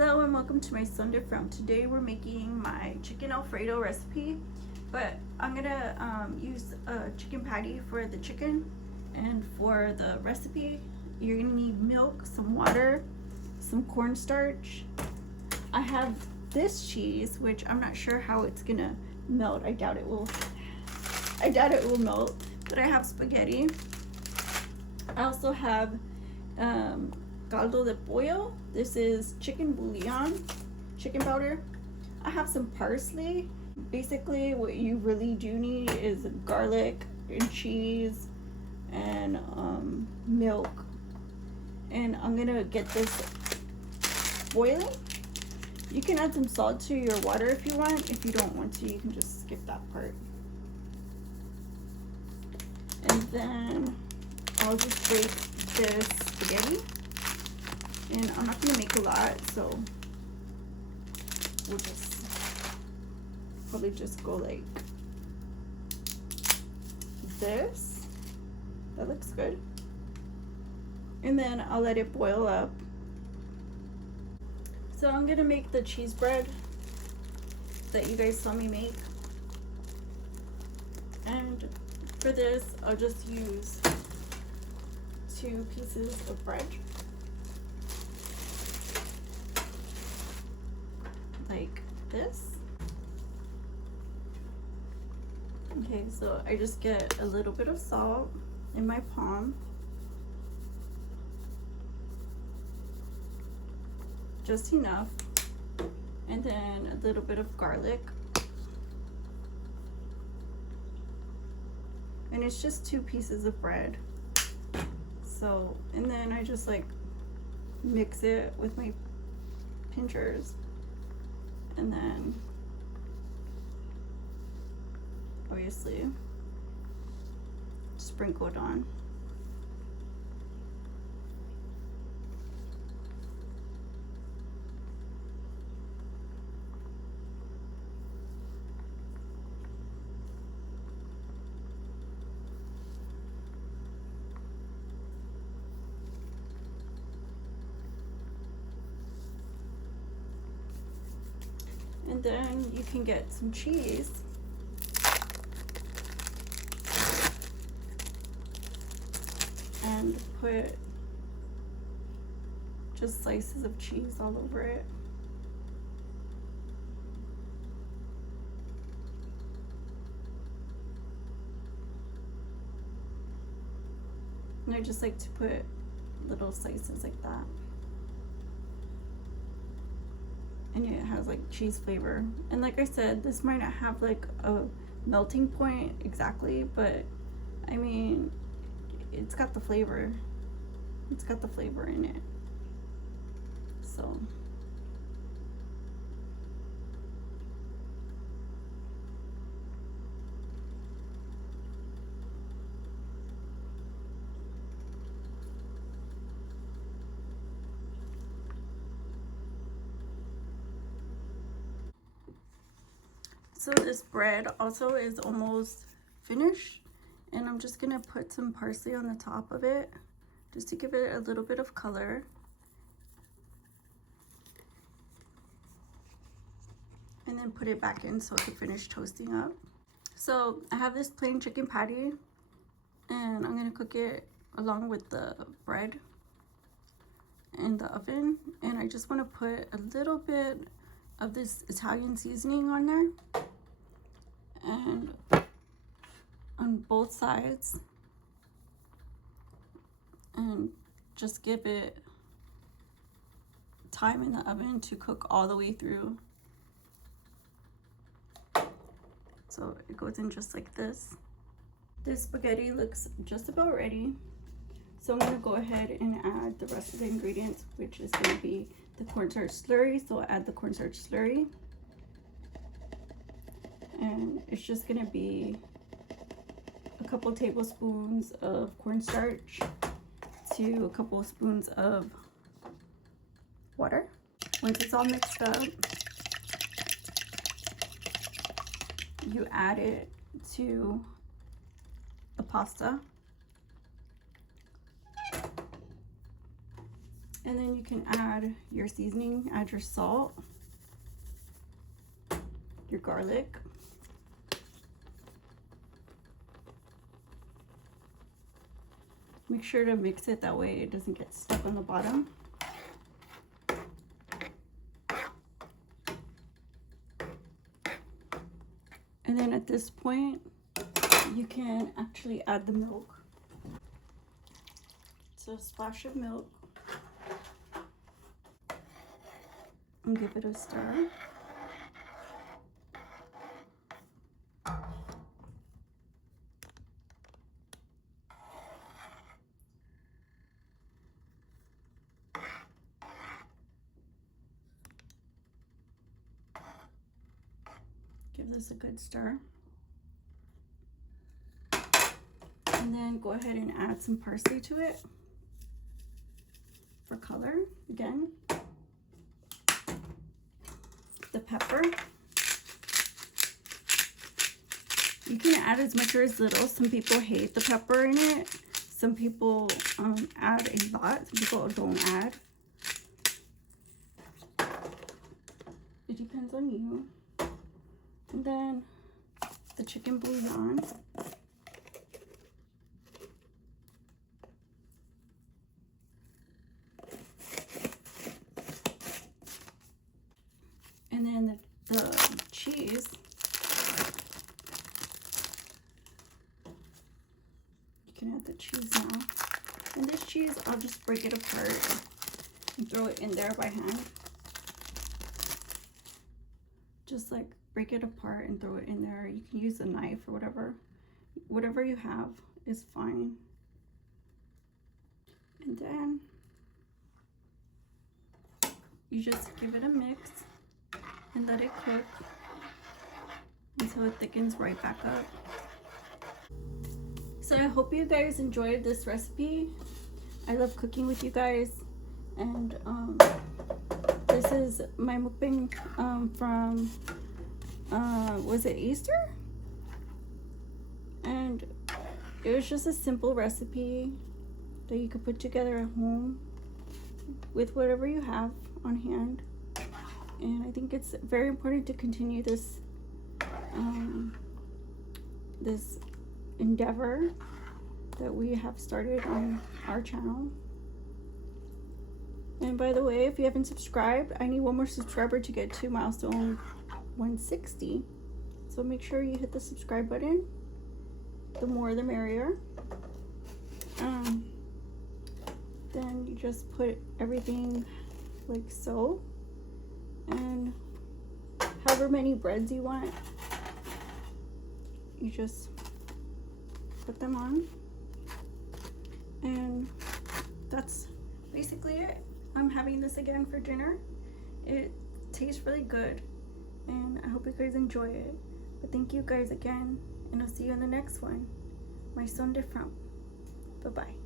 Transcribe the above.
Hello and welcome to my Sunday From. Today we're making my chicken Alfredo recipe, but I'm gonna use a chicken patty for the chicken, and for the recipe you're gonna need milk, some water, some cornstarch. I have this cheese, which I'm not sure how it's gonna melt. I doubt it will melt, but I have spaghetti. I also have caldo de pollo. This is chicken bouillon, chicken powder. I have some parsley. Basically what you really do need is garlic and cheese and milk. And I'm gonna get this boiling. You can add some salt to your water if you want. If you don't want to, you can just skip that part. And then I'll just break this spaghetti. And I'm not gonna make a lot, so we'll just probably just go like this. That looks good. And then I'll let it boil up. So I'm gonna make the cheese bread that you guys saw me make. And for this, I'll just use 2 pieces of bread. Like this. Okay, so I just get a little bit of salt in my palm. Just enough. And then a little bit of garlic. And it's just 2 pieces of bread. So, and then I just like mix it with my pinchers. And then obviously sprinkle it on. And then you can get some cheese. And put just slices of cheese all over it. And I just like to put little slices like that. And it has like cheese flavor. And like I said, this might not have like a melting point exactly, but I mean, it's got the flavor. It's got the flavor in it. So this bread also is almost finished, and I'm just gonna put some parsley on the top of it just to give it a little bit of color. And then put it back in so it can finish toasting up. So I have this plain chicken patty, and I'm gonna cook it along with the bread in the oven. And I just wanna put a little bit of this Italian seasoning on there, and on both sides, and just give it time in the oven to cook all the way through. So it goes in just like this. This spaghetti looks just about ready. So I'm gonna go ahead and add the rest of the ingredients, which is gonna be the cornstarch slurry. So I'll add the cornstarch slurry. And it's just gonna be a couple tablespoons of cornstarch to a couple spoons of water. Once it's all mixed up, you add it to the pasta. And then you can add your seasoning, add your salt, your garlic. Make sure to mix it, that way it doesn't get stuck on the bottom. And then at this point, you can actually add the milk. So a splash of milk. And give it a stir. Give this a good stir. And then go ahead and add some parsley to it for color again. The pepper. You can add as much or as little. Some people hate the pepper in it. Some people add a lot. Some people don't add. It depends on you. And then the chicken bouillon. And then the cheese. You can add the cheese now. And this cheese, I'll just break it apart and throw it in there by hand. Just like break it apart and throw it in there. You can use a knife or whatever. Whatever you have is fine. And then you just give it a mix and let it cook until it thickens right back up. So I hope you guys enjoyed this recipe. I love cooking with you guys, and this is my mukbang from was it Easter? And it was just a simple recipe that you could put together at home with whatever you have on hand. And I think it's very important to continue this this endeavor that we have started on our channel. And by the way, if you haven't subscribed, I need one more subscriber to get to milestone 160. So make sure you hit the subscribe button. The more the merrier. Then you just put everything like so, and however many breads you want, you just put them on, and that's basically it. I'm having this again for dinner. It tastes really good, and I hope you guys enjoy it. But thank you guys again, and I'll see you in the next one. My son different. Bye bye.